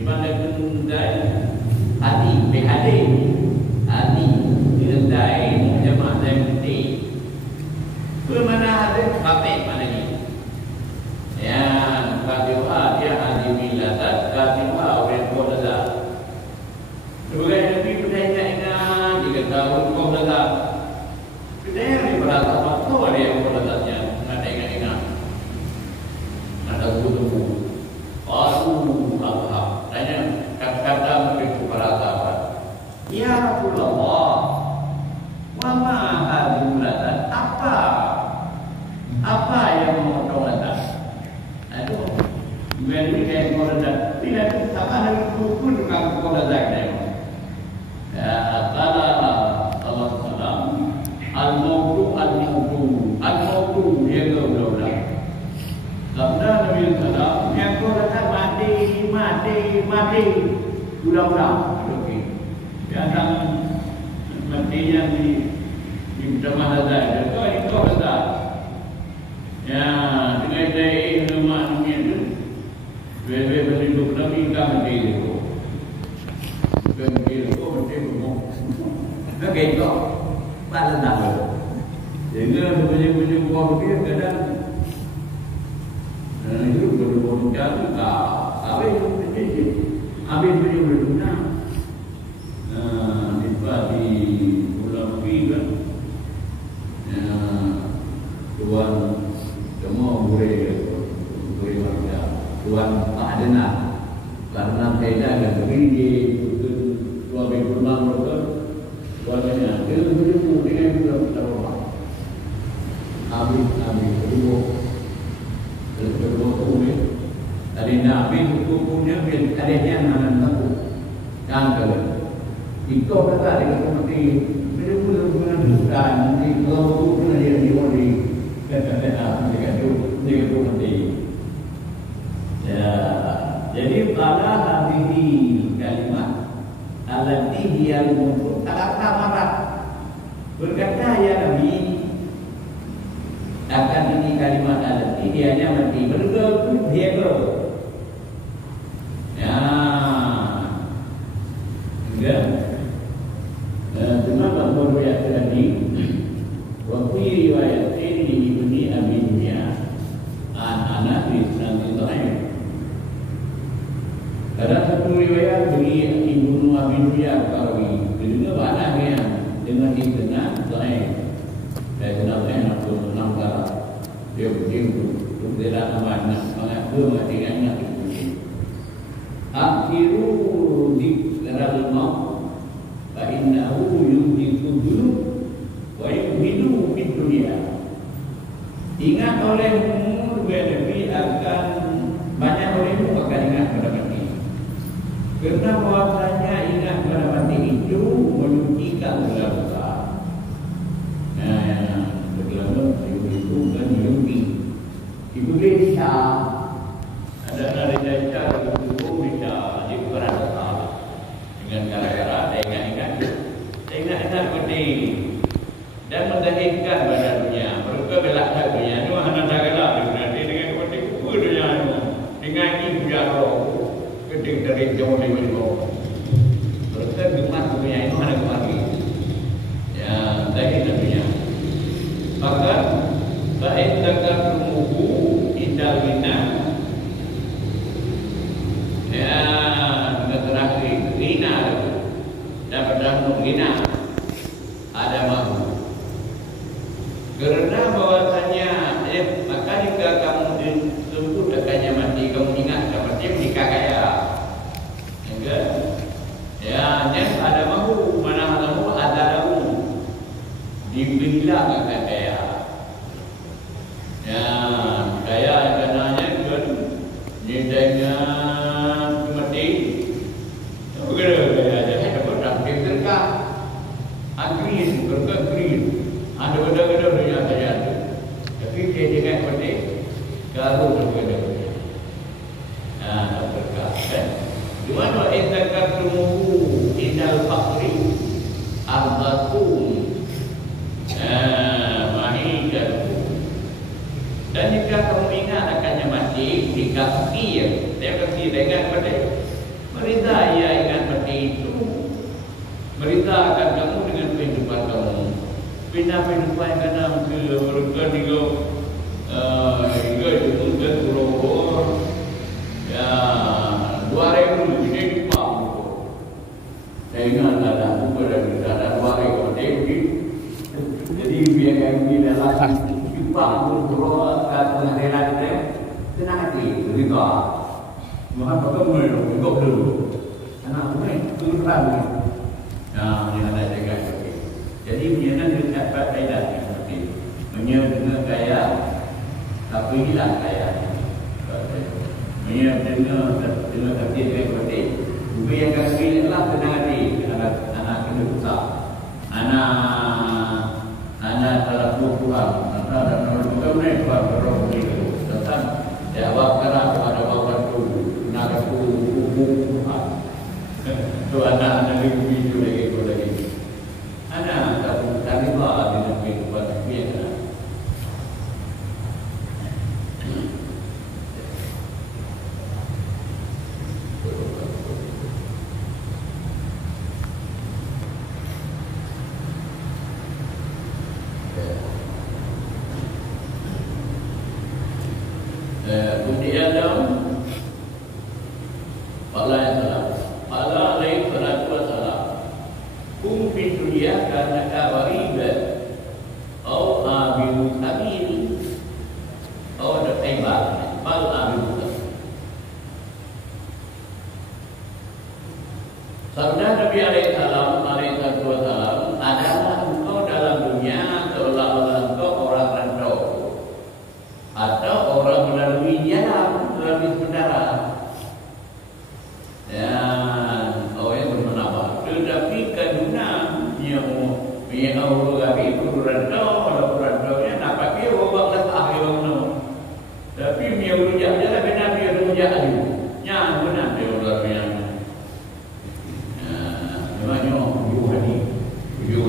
Mana kendai hati, PHD hati direndai jemaah dan putih bermana ada kapek mana ni ya katiwa dia hadi miladat katiwa orang kodaza sebagai Nabi budaya ingat jika tahun kodaza budaya ni berasa apa dia kodazanya ada ingat ada guru Allah tanya kata-kata mereka beratapan ya Rasulullah wa ma hadhihi mulatan apa yang mau kau kata itu beri kayak kau kata tidak apa hari buku dengan kau kata ya kata Allah Taala al-mawdu dia berulang sabda Nabi Sallallahu yang kau kata mati ulang-ulang okey datang mati yang di jemaah azan kau kata ya dengan dai nama itu bebe berhidup Nabi mati itu kan itu mati rumah okey kau pada tahu dengan bunyi-bunyi kau dia kadang itu berbunyi jatuh habis habis beliau berguna di bulan Ramadan tuan semua boleh warga tuan tak ada karena saya dan beri tuan berguna mereka tuannya dia berjumpa dengan bulan Ramadan habis kedua umur ada nabi hukumnya ada yang akan tahu kan kalau itu kata dia seperti benar-benar bukan di kalau pun dia diori kata-kata dia nanti ya jadi pada hadhihi kalimat allati hiya al-mufrad kata marat berkata ya Nabi akan ini kalimat allati dia mati bergerak dia ya, enggak. Kenapa riwayat tadi? Waktu riwayat ini di Ibni Abi Dunya, anak di Sanad Sahih. Ada satu riwayat dari Ibnu Abi Dunya Al-Qarawi, juga anaknya dengan Sanad Sahih. Saya kenal enak tu nampak dia begitu, dia amanah, sangat bermati ingat. Akhiru dikral maut fa innahu yuhdithu dhunub wa yuhdidu fid dunya. Ingat olehmu Nabi akan banyak olehmu akan ingat pada mati. Kerana bahasanya ingat pada mati itu menyucikan dosa. Segala itu kan yuhdi. Ibu desa ada desa dengan gara-gara ingat benda dan mendahirkan badannya mereka belak dunia itu hanya segala nanti dengan seperti kuku dunia itu dengan ibu jauh keting dari jauh dari bawah mereka gemas dunia itu hanya kemari ya dahir dunia maka baik takkan rumuhu indal bina ya terakhir Rina dan berdahulu Rina ada mahu kerana bahwasanya maka jika kamu disebut dekatnya mati kamu ingat seperti menikah kaya enggak ya yang ada mahu mana mahu ada mahu dibilang akan kaya ya kaya kenanya kan dengan mati ada benda-benda yang saya ada tapi dia dengan petik kalau berbeda-beda berkah di mana idzakatumuhu indal faqri ardakum mahidatu dan jika kamu ingat akannya mati di kaki dia kaki dengan petik pindah pindah kadang ke mereka juga juga ke Pulau ya 2000 ini di Papua. Saya ingat ada buku ada 2000 jadi biar kami dalam di Papua Pulau ke daerah itu senang hati juga. Mohon bertemu juga dulu. Anak ini turun nah, yang ada jaga. Jadi menyenang dengan faedah seperti menyenang kaya tapi hilang kaya. Menyenang dengan hati seperti juga yang kaki adalah senang hati anak itu besar. Anak dalam bukuan dan bukan mereka berorang itu tentang jawab kerap pada bapak tu nak buku tu anak itu lagi anak tak riba dengan kehidupan biasa. Kemudian Allah alaihi salatu wassalam kum fi dunia karena kawariba atau abiru sabil atau ada tembak bal abiru sabil. Sabda Nabi alaihi salatu wassalam adalah engkau dalam dunia seolah-olah engkau orang rantau atau orang melalui jalan melalui saudara. Ya, orang bermenambah. Tetapi kaduna yang orang lagi kurang nya nampak dia orang letak orang no. Tapi dia rujak je lah benar dia rujak tu. Nya benar dia orang yang. Namanya Ibu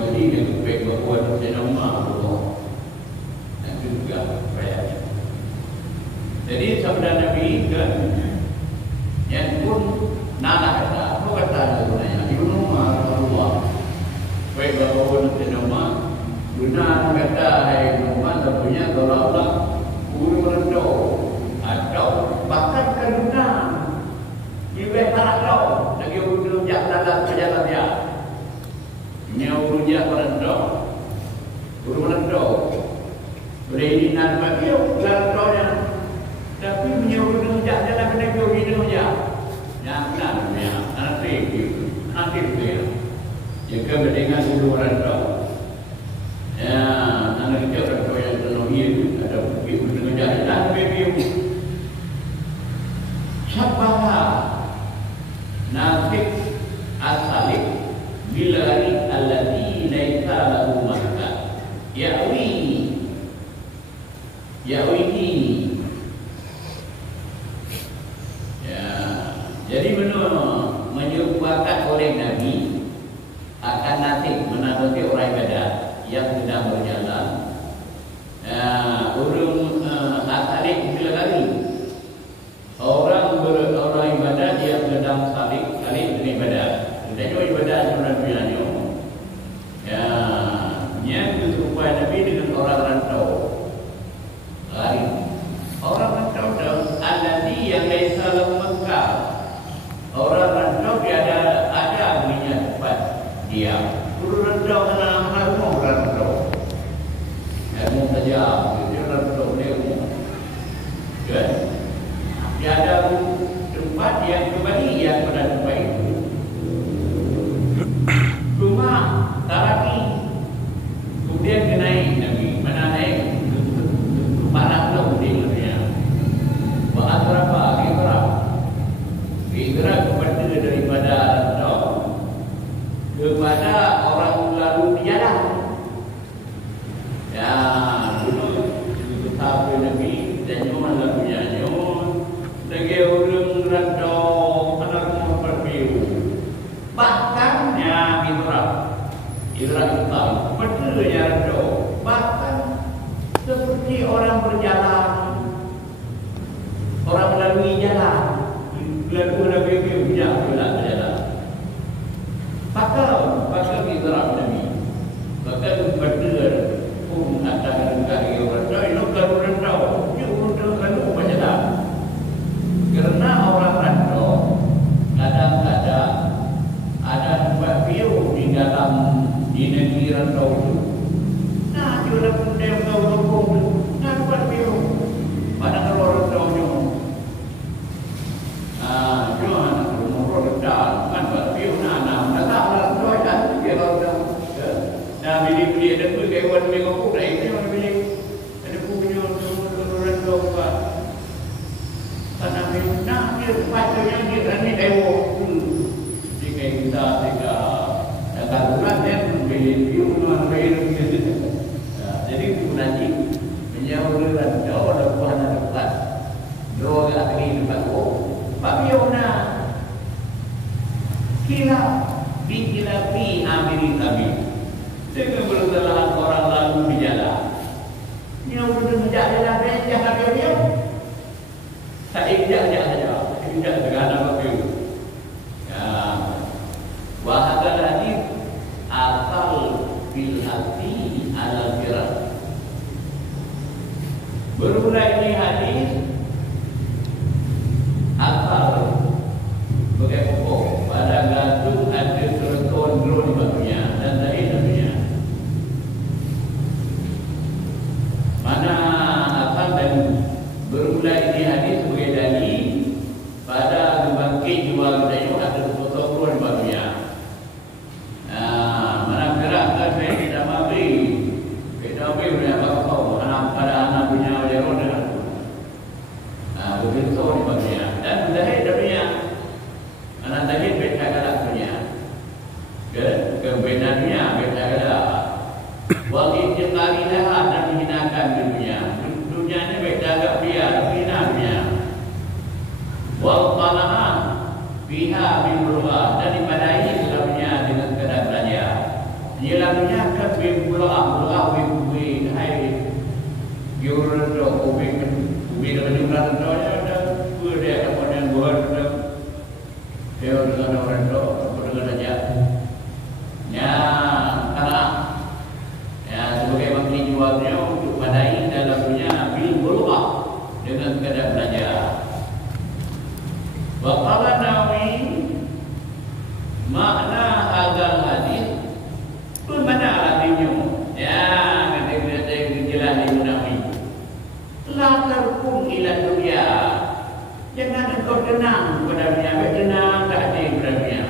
Hadi yang baik berbuat senama Allah. Itu juga bayarnya. Jadi sabda Nabi kan yang pun nana kata, apa kata sebenarnya? Ibnu Rasulullah. Baik berbuat senama, guna kata Ibnu Umar punya tolaklah guru rendah atau bahkan keduna. Ibnu Harakau lagi urut dalam perjalanan dia. Nya urutnya rendah, guru rendah. Boleh ini nak bagi rendahnya. Tapi menyuruh dengan jalan kena kau hidup je. Yang namanya nanti dia. Jika mendengar dulu rendah. Ya, anak kita rendah yang terlalu ada bukti dengan jalan bagi. Syabbaha nasib asalik bilari alladhi laisa lahu makan. Ya'wihi jadi menyuguhkan oleh Nabi akan nasib menasihati orang ibadah yang sedang berjalan. Urung asalik bila kali orang ibadah yang sedang saling beribadah. Jadi ibadah sebenarnya bilanya. Ya, yang disupaya Nabi dengan orang rantau. Lari. Orang rantau alladhi yang laisa lahu makan. Orang rantau dia ada bunyinya tempat dia. Guru rantau mana harus rantau. Ilmu saja dia rantau dia. Kan? Dia ada tempat yang kembali yang pada tempat itu. Cuma tarapi kemudian kenai Nabi mana naik parah tu dia. Bahasa apa? Hijrah kepada daripada rantau kepada orang lalu di jalan. Ya, dulu sampai Nabi dan nyoman lalu nyon lagi orang rantau anak berpiu. Bahkan ya hijrah itu betul ya rantau. Bahkan seperti orang berjalan, orang melalui jalan. Lalu Nabi punya jalan. Pakal hijrah Nabi. Pakal betul Bikilapi amiri tabi dengan berkelahan orang lalu di jalan. Ini udah menjaga bencana kami dia. Tak ijak saja, ijak dengan apa itu. Ya, wahada hadis asal bil hati ala firat. Berulang ini hadis asal sebagai pokok pada gantung ada kontrol di batunya dan lain sebagainya. Mana asal dan berulang ini hadis sebagai dalil pada bangkit jual dayu ada kontrol di batunya. Mana gerak kan saya tidak mati, tidak mati punya bakau anak pada anak punya jero dengan. Begitu di batunya dan dalil darinya. Anak tadi beda galak punya. Kebenarannya beda galak. Wali jengkalilah dan menghinakan dunia. Dunia ini beda galak biar hinanya. Wal qana'ah biha bimru'ah dan dipadai dalamnya dengan kadar belanja. Dalamnya kan bimru'ah bimru'ah hai yurdo ubin dengan jumlah tentunya dan dia kemudian buat dia dengan orang itu dengan saja. Ya, karena ya sebagai wakil jualnya untuk padai dalamnya bil bulgah dengan kadar belanja. Waqala Nawawi makna hadal hadis pun mana artinya? Ya, kata jelas di Nawawi. La tarkum ila dunya. Jangan engkau tenang kepada dunia, tenang tak ada kepada dunia.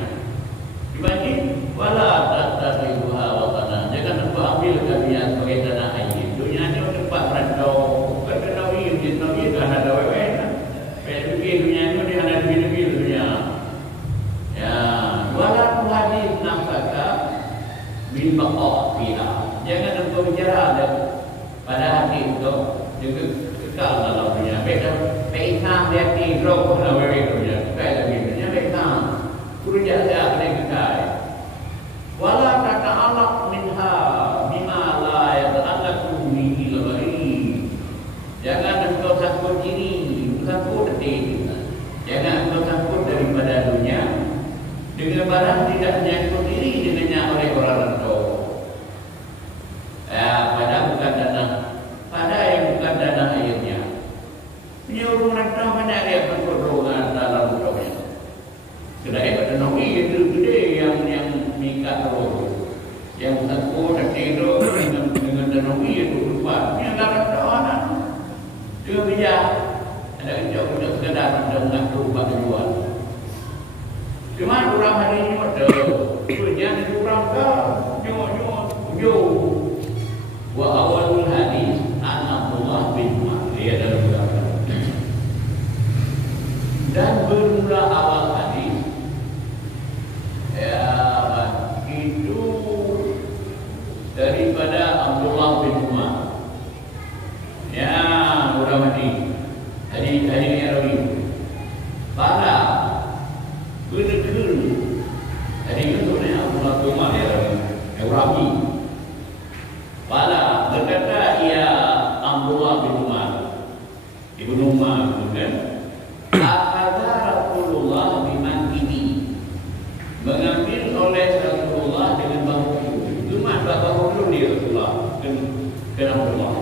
Dibagi wala tattabi'uha wa tanah. Jangan engkau ambil dunia sebagai tanah air. Dunia ni tempat randau, bukan kenawi, kenawi kan ada wewen. Pergi dunia ni dia ada lebih dunia. Ya, wala tuhadith nafsaka bil baqa' fiha. Jangan engkau bicara pada hati itu juga kekal dalam dunia. Baiklah dia tidur pada wewe dunia. Kaya lebih dunia baiklah. Kurja dia kena kekal. Wala tata'alaq minha bima la yata'allaqu bihi al-ghairi. Jangan engkau takut diri, takut diri. Jangan engkau takut daripada dunia dengan barang tidak menyangkut diri dengannya oleh orang rendah. Pada bukan dana, pada yang bukan dana airnya. Ini orang rendah mana dia berdorongan dalam hidupnya. Kedai pada nawi itu gede yang mikat roh, yang takut dan tidur dengan nawi itu lupa. Ini adalah rendah. Dia bijak. Ada kerja untuk sekedar untuk mengatur bagi luar. Cuma orang hari ini ada tujuan orang jauh. Wa awalul hadis Abdullah bin Umar. Dia dalam berkata. Dan bermula awal hadis itu daripada Abdullah bin Umar. Ya, orang hadis. Hadis ini rawi. Pada benar-benar hadis itu ni Abdullah bin Umar ya rawi. Pada berkata ia Abdullah bin Umar Ibnu Umar kemudian akhadha Rasulullah biman ini mengambil oleh Rasulullah dengan bahu cuma bahu dulu dia Rasulullah ke Rasulullah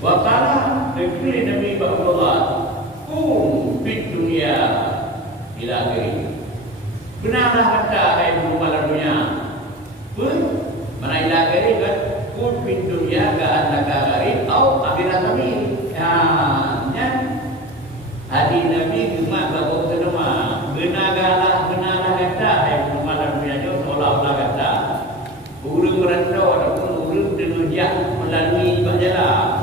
wa qala dikri Nabi Abdullah fit dunia ila akhir benarlah kata hai Muhammad dunia pun mana ila akhir kan kun fit dunia ka annaka gharib au akhirat kami ya hadis Nabi cuma bawa semua benarlah kata hai Muhammad dunia seolah-olah kata urang merantau ataupun urang denujak melalui jalan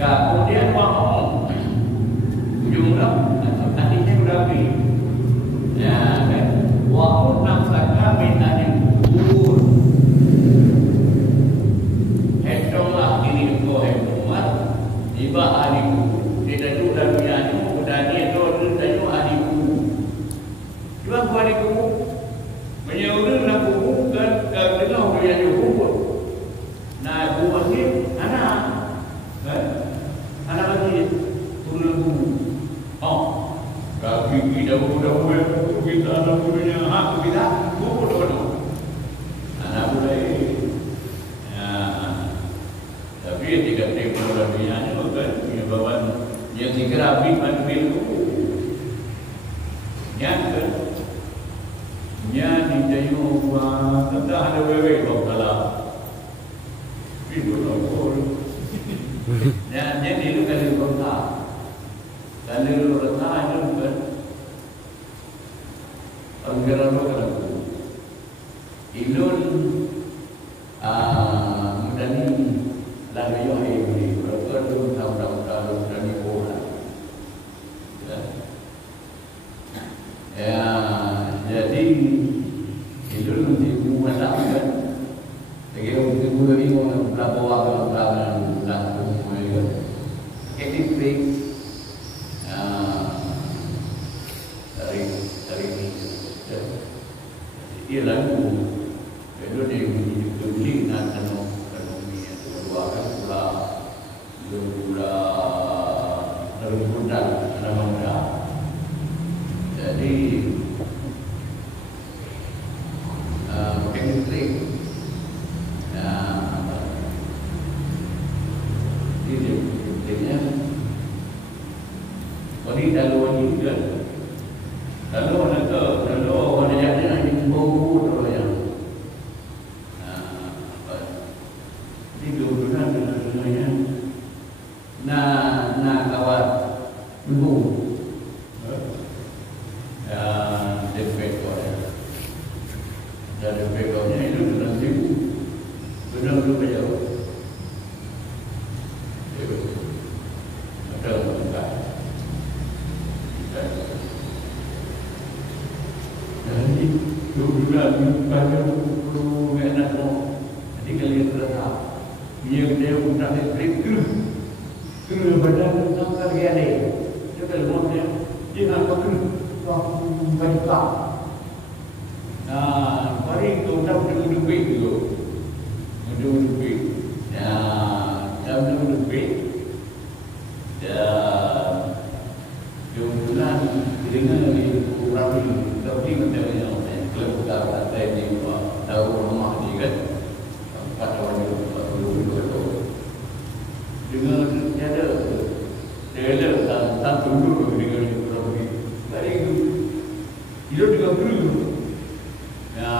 kemudian wahum jumlah hadisnya berapa? Ya kan? Wahum nafsaka min anil kubur jauh-jauh kita anak mudanya, kita kubur dono. Anak muda ya, tapi tidak teknologinya kan punya bawaan yang dikira biman bilku. Nyata, nyata jayu wa tentang ada wewe kau kalah. Biru lor. Nyata itu kali kota. Kali kota itu kan. Anggaran orang Ilun mudani lalu yang ini berapa tu tahun mudani bola. Ya, jadi Ilun nanti buat apa kan? Lagi orang tu lagi orang berapa waktu belakang mereka. Ketik dari ini. Ia lagu itu dibeli dengan ekonomi yang keluarkan pula terbudak dalam muda. Jadi elektrik ini wanita luar juga. Lalu orang yang yang bau tu yang ini kebetulan sebenarnya nak kawat bau defek orang dan defeknya itu sudah sibuk benar-benar jauh ada enggak. Jadi bulan pada puluh enak jadi kalian terasa dia udah elektrik ke badan sampai dia dia kalau dia nak pakai banyak paling tu dah duit dulu duit duit bulan dengan kurang tapi macamnya klub kita ada di tahu rumah ni kan empat orang itu dengan ada tak tunggu dengan kurang ini dari itu juga perlu ya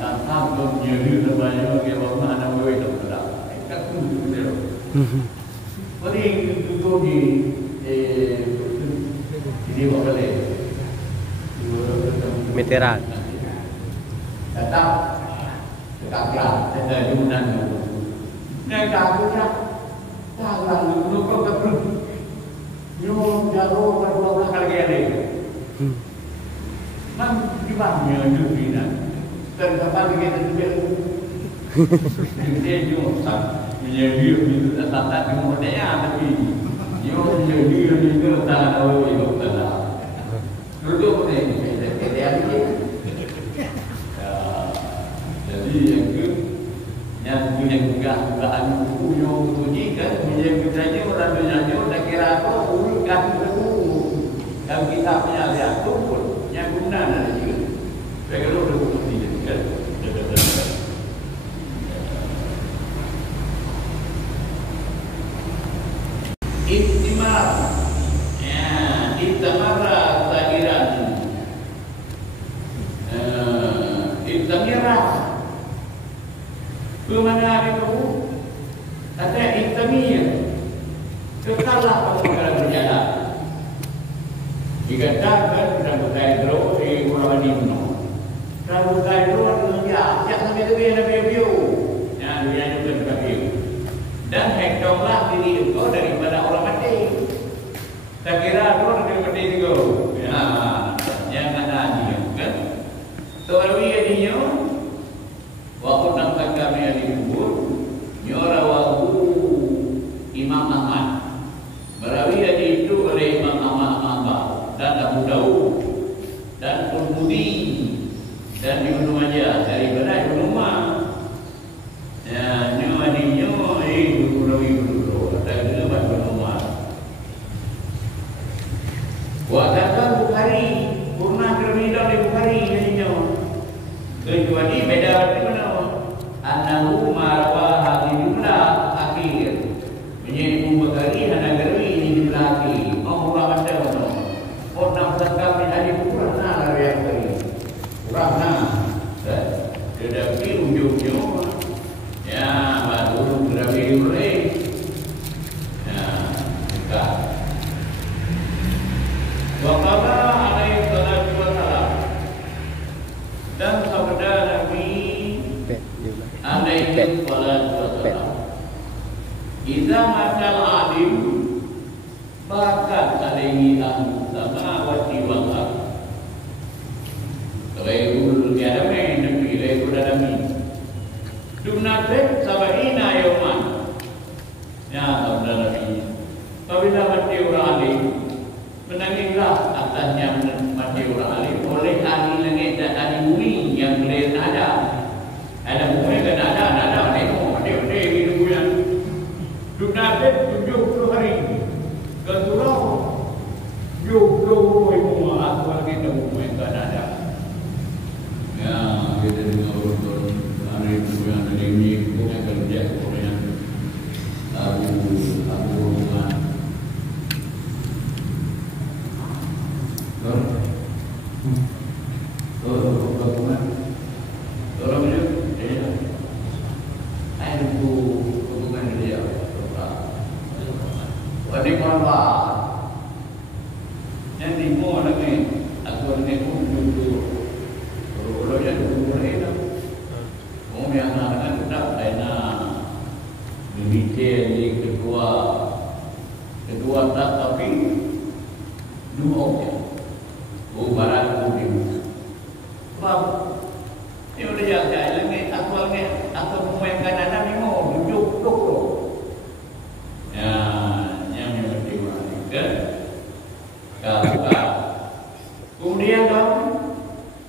tanpa menjadi terbanyak yang mana nak buat itu tak tak tunggu dia paling itu di ini apa lagi meteran datang dekat ada Yunan negara punya tangan dulu kau perlu Yun jauh beberapa kali ada man di mana Yunan dan kapan kita juga dia juga menjadi itu tak kemudiannya tapi Yun jadi juga tak tahu itu tak duduk ni jadi yang bukaan buku yang bunyi kan yang kerjanya orang bernyanyi tak kira apa bukan buku dan kita punya lihat tu pun yang guna ada juga kalau ada buku ni kan Istimar Istamara Zahiran Istamira Kemana itu Kata Istamir Kekallah perkara berjalan Dikatakan Rabu Kaidro di Murawadino Rabu Kaidro ya siap sampai lebih lebih view ya dia juga juga view dan hektomlah diri itu daripada orang mati saya kira orang yang mati itu ya yang ada dia kan Tawawi adinya waktu nampak kami yang dikubur nyorawahu Imam Ahmad Berawi itu oleh Imam Ahmad dan Abu Daud dan Qurtubi dan Ibnu Majah daripada Ibnu Umar ya nyawadinya Ibnu Rawi dan Ibnu Umar wa kata Bukhari annahu marwa hadillah akhir menjadi pembekali negeri ini di belakang mau murah macam mana orang berangkat menjadi kurang lah yang tadi kurang lah tetapi ujung-ujung ya baru berakhir mulai ya kita waqala alaihi salatu wassalam dan sabda Nabi alaihi salatu wassalam idza matal alim bakat alaihi ahlu samawati wal ardh ghairul yadamin nabi ghairul alamin dunabek sabaina yawman ya sabda Nabi apabila mati orang alim menangislah atasnya mati orang alim oleh ahli langit dan ahli bumi yang melihat ada bumi kan ada tengok ada hidup yang dunabek 70 hari ke surau 70 ribu akbar kita bumi kan ada ya kita dengar betul hari itu yang ada ini bukan kerja orang Abu Rumah orang dia ada hubungan dia wadih apa yang timur lagi aku ni pun dulu kalau yang dulu ni orang yang anak tak lainnya demikian di kedua tak tapi dua orang barat timur sebab ini udah jaga lagi aku memainkan anak ni mau duduk ya yang penting kan kalau kemudian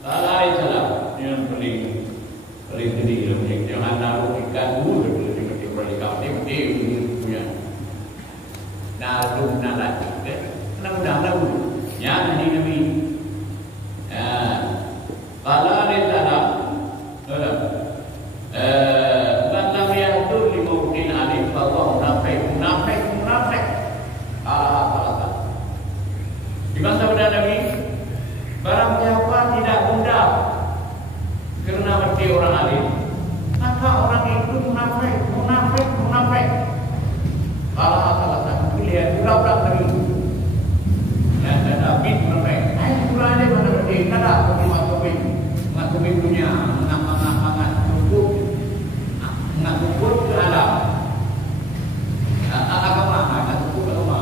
alaihissalam yang paling tinggi jangan naruh ikan dulu seperti mereka ini punya naruh nalar kan naruh yang Nabi kalau alaihissalam Batam yang tu lima mungkin alif bahwa munafik di masa pada Nabi barang siapa tidak mudah kerana mati orang alim maka orang itu munafik kalau tak pilihan budak-budak Nabi dan Nabi munafik budak dia mana berarti kada Matubi punya ngakubur ke alam agama ngakubur agama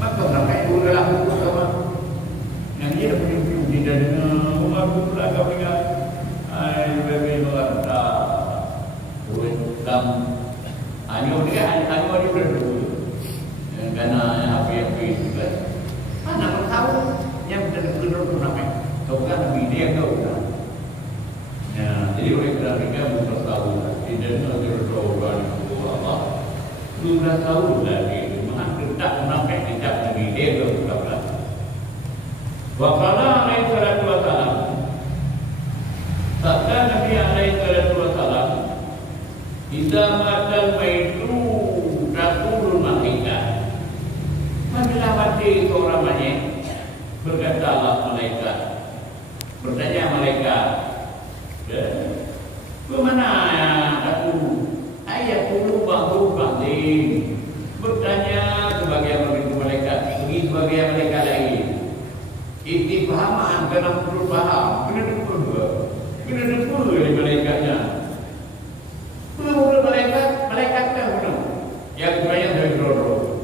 maka sampai dulu dalam buku agama yang dia punya di dalam umat buku agama dengan bagi berada dalam anyo dia berdua karena api juga mana tahu yang benar-benar munafik bukan media kau ya jadi oleh kerana mereka belum tahu tidak berdoa Allah belum tahu lagi mengakibat munafik tidak media kau bukan waqala alaihi salatu wassalam sabda Nabi alaihi salatu wassalam idza matal maitu taqulul malaikah apabila mati seorang mayit berkatalah malaikat bertanya malaikat kemana aku ayat dulu bangku bertanya sebagai malaikat pergi sebagai malaikat lain ittifahaman karena perlu paham kena dua dari malaikatnya perlu malaikat kan benar yang banyak dari roh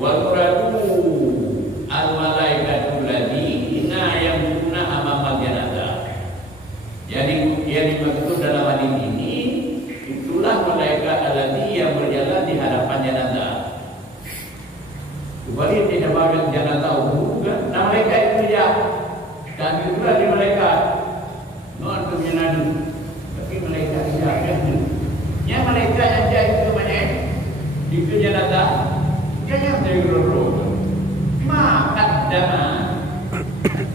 wa quratu al malaikatul ladina yamuna amama janazah jadi yang dimaksud dalam hadis ini itulah malaikat alladzi yang berjalan di hadapan jenazah. Kembali tidak bagian jenazah bukan nah malaikat itu dia dan itulah di malaikat non penyenadu tapi malaikat dia yang malaikat yang dia itu banyak itu jenazah yang dari roh makat dama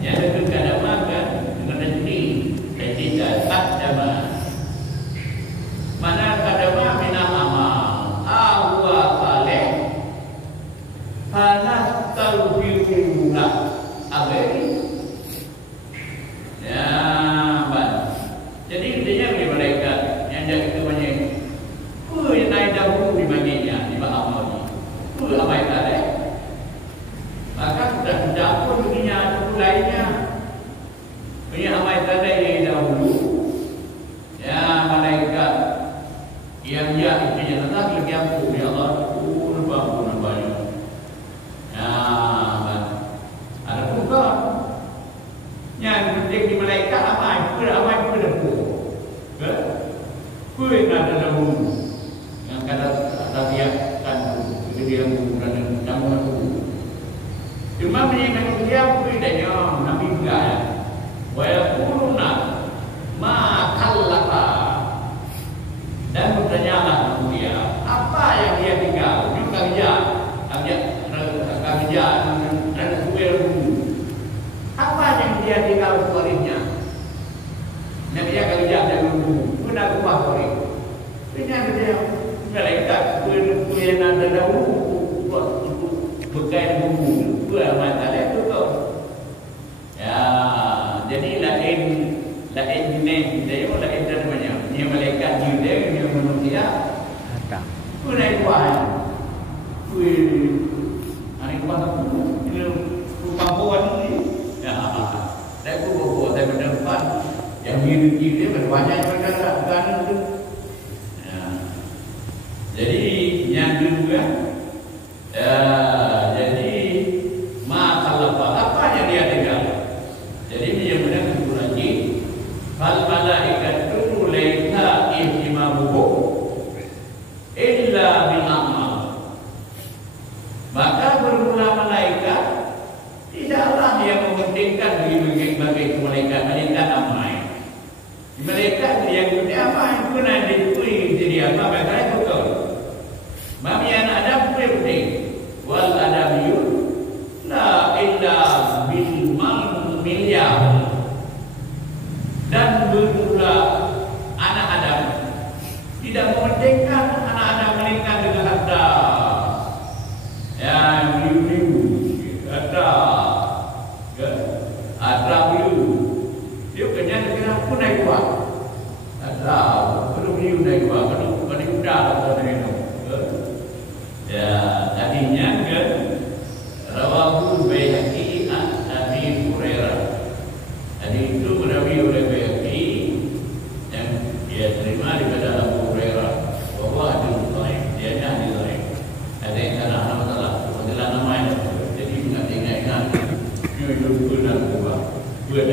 yang itu kada makan dengan rezeki tidak tak dama tastaghfiruna agari. Ya, Mbak. Jadi intinya bagi malaikat yang jadi itu banyak. Yang naik dahulu di baginya di bawah lagi. Amai tadi. Maka sudah pun dunia lainnya. Punya amai tadi yang dahulu. Ya, malaikat yang itu yang tetap lagi ampun ya Allah. Ampun banyak. Ya, ada juga. Yang penting di malaikat amai berdebu. Kui ada dalam yang kata dia kan dia dan kamu cuma dia kui dan nabi enggak wa yaquluna ma kallafa dan bertanyalah dia apa yang dia tinggal juga kerja dan suwel apa yang dia tinggal kualinya dan dia kerja dan dulu pun aku kuali ini dia malaikat kuih nada dahulu buat bekai bumbu buat mata dia tu ya jadi lain jenis dia lain namanya dia malaikat dia yang manusia pun naik kuah kuih naik kuah ini pampuan ni ya saya pun bawa saya berdepan yang diri berbanyak bukan itu. Jadi yang kedua, jadi masalah apa yang dia tinggal. Jadi dia benar betul lagi. Fal malaikatu laika ihtimamuhu illa bil amal. Maka bermula malaikat tidaklah dia mementingkan bagi malaikat amai. Malaikat yang punya apa yang pernah dikui jadi apa mereka betul. Mami anak Adam penting. Wal adamiyun la illa bil milyar. Dan bermula anak Adam tidak mementingkan anak Adam menikah dengan harta. Ya, harta dulu. Dia kenyang kira pun naik kuat. Ada, perlu beliau naik kuat, perlu udah atau naik kuat. Ya, tadinya kan rawahu Baihaqi an Abi Hurairah. Jadi itu berawi oleh Baihaqi yang dia terima daripada Abu Hurairah bahwa hadis lain, dia hadis lain. Ada yang kata nama namanya. Jadi ingat. Itu benar buat. Buat